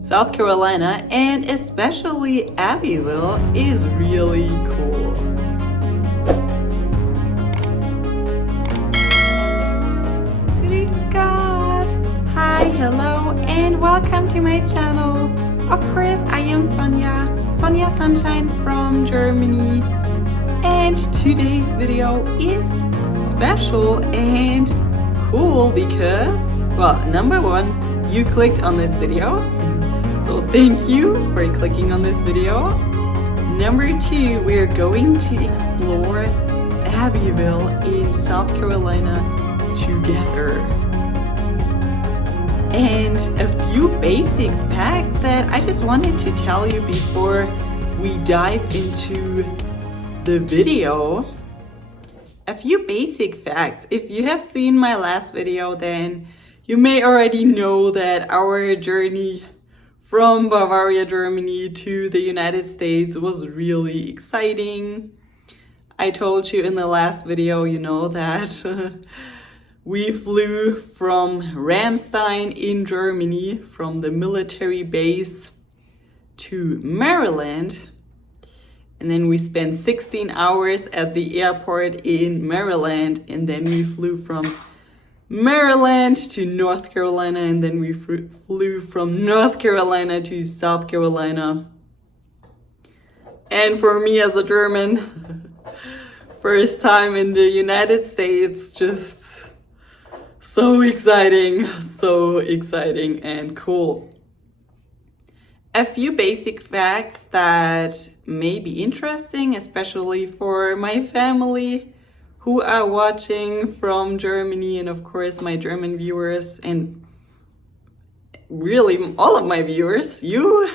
South Carolina, and especially Abbeville, is really cool. Grüß Gott! Hi, hello, and welcome to my channel. Of course, I am SonjaSUNshine from Germany, and today's video is special and cool because, well, number one, you clicked on this video. So thank you for clicking on this video. Number two, we're going to explore Abbeville in South Carolina together. And a few basic facts that I just wanted to tell you before we dive into the video. A few basic facts. If you have seen my last video, then you may already know that our journey from Bavaria, Germany to the United States was really exciting. I told you in the last video, that we flew from Ramstein in Germany, from the military base to Maryland. And then we spent 16 hours at the airport in Maryland, and then we flew from Maryland to North Carolina, and then we flew from North Carolina to South Carolina. And for me as a German, first time in the United States, just so exciting and cool. A few basic facts that may be interesting, especially for my family who are watching from Germany, and of course my German viewers, and really all of my viewers, you.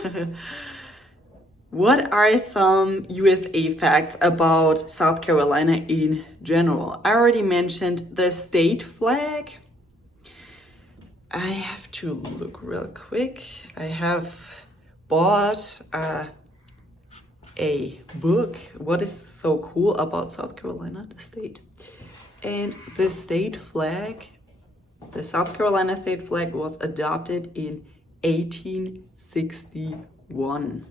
What are some USA facts about South Carolina in general? I already mentioned the state flag. I have to look real quick. I have bought a book, What is so cool about South Carolina, the state. And the state flag, the South Carolina state flag, was adopted in 1861.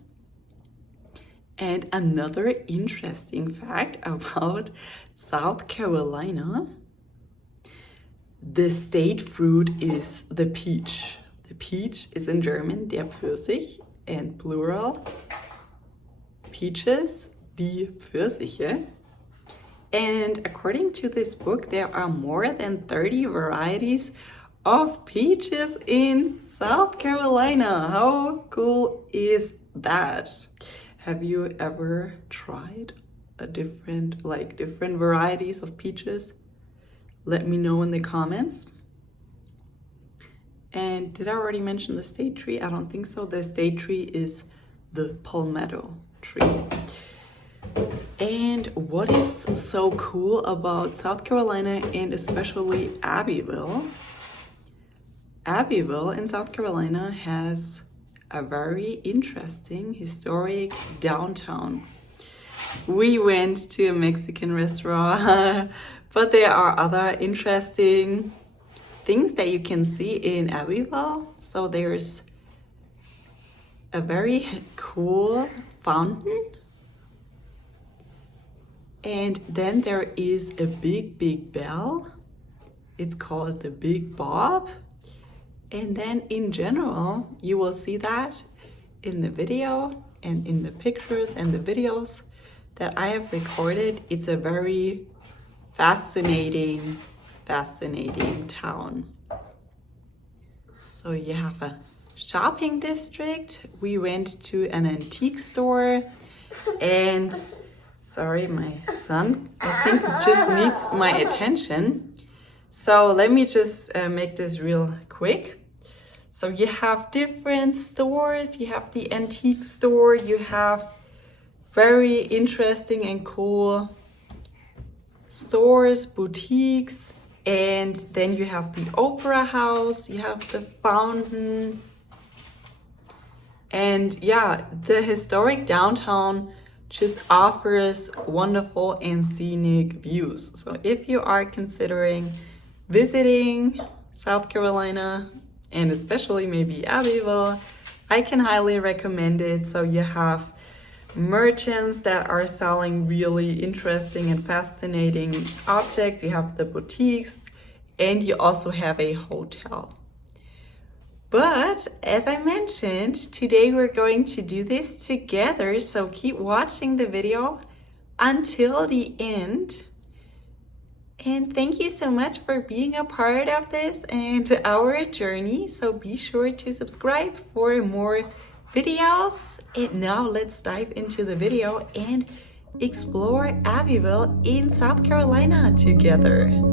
And another interesting fact about South Carolina, the state fruit is the peach. The peach is in German der Pfirsich, and plural, peaches, die Pfirsiche. And according to this book, there are more than 30 varieties of peaches in South Carolina. How cool is that? Have you ever tried different varieties of peaches? Let me know in the comments. And did I already mention the state tree? I don't think so. The state tree is the palmetto tree. And what is so cool about South Carolina, and especially Abbeville? Abbeville in South Carolina has a very interesting historic downtown. We went to a Mexican restaurant, but there are other interesting things that you can see in Abbeville. So there's a very cool fountain. And then there is a big bell. It's called the Big Bob. And then in general, you will see that in the video and in the pictures and the videos that I have recorded. It's a very fascinating town. So you have a shopping district. We went to an antique store, and sorry, my son, I think, just needs my attention. So let me just make this real quick. So you have different stores. You have the antique store. You have very interesting and cool stores, boutiques. And then you have the opera house. You have the fountain. And yeah, the historic downtown just offers wonderful and scenic views. So if you are considering visiting South Carolina, and especially maybe Abbeville, I can highly recommend it. So you have merchants that are selling really interesting and fascinating objects. You have the boutiques, and you also have a hotel. But as I mentioned, today we're going to do this together, so keep watching the video until the end. And thank you so much for being a part of this and our journey. So be sure to subscribe for more videos. And now let's dive into the video and explore Abbeville in South Carolina together.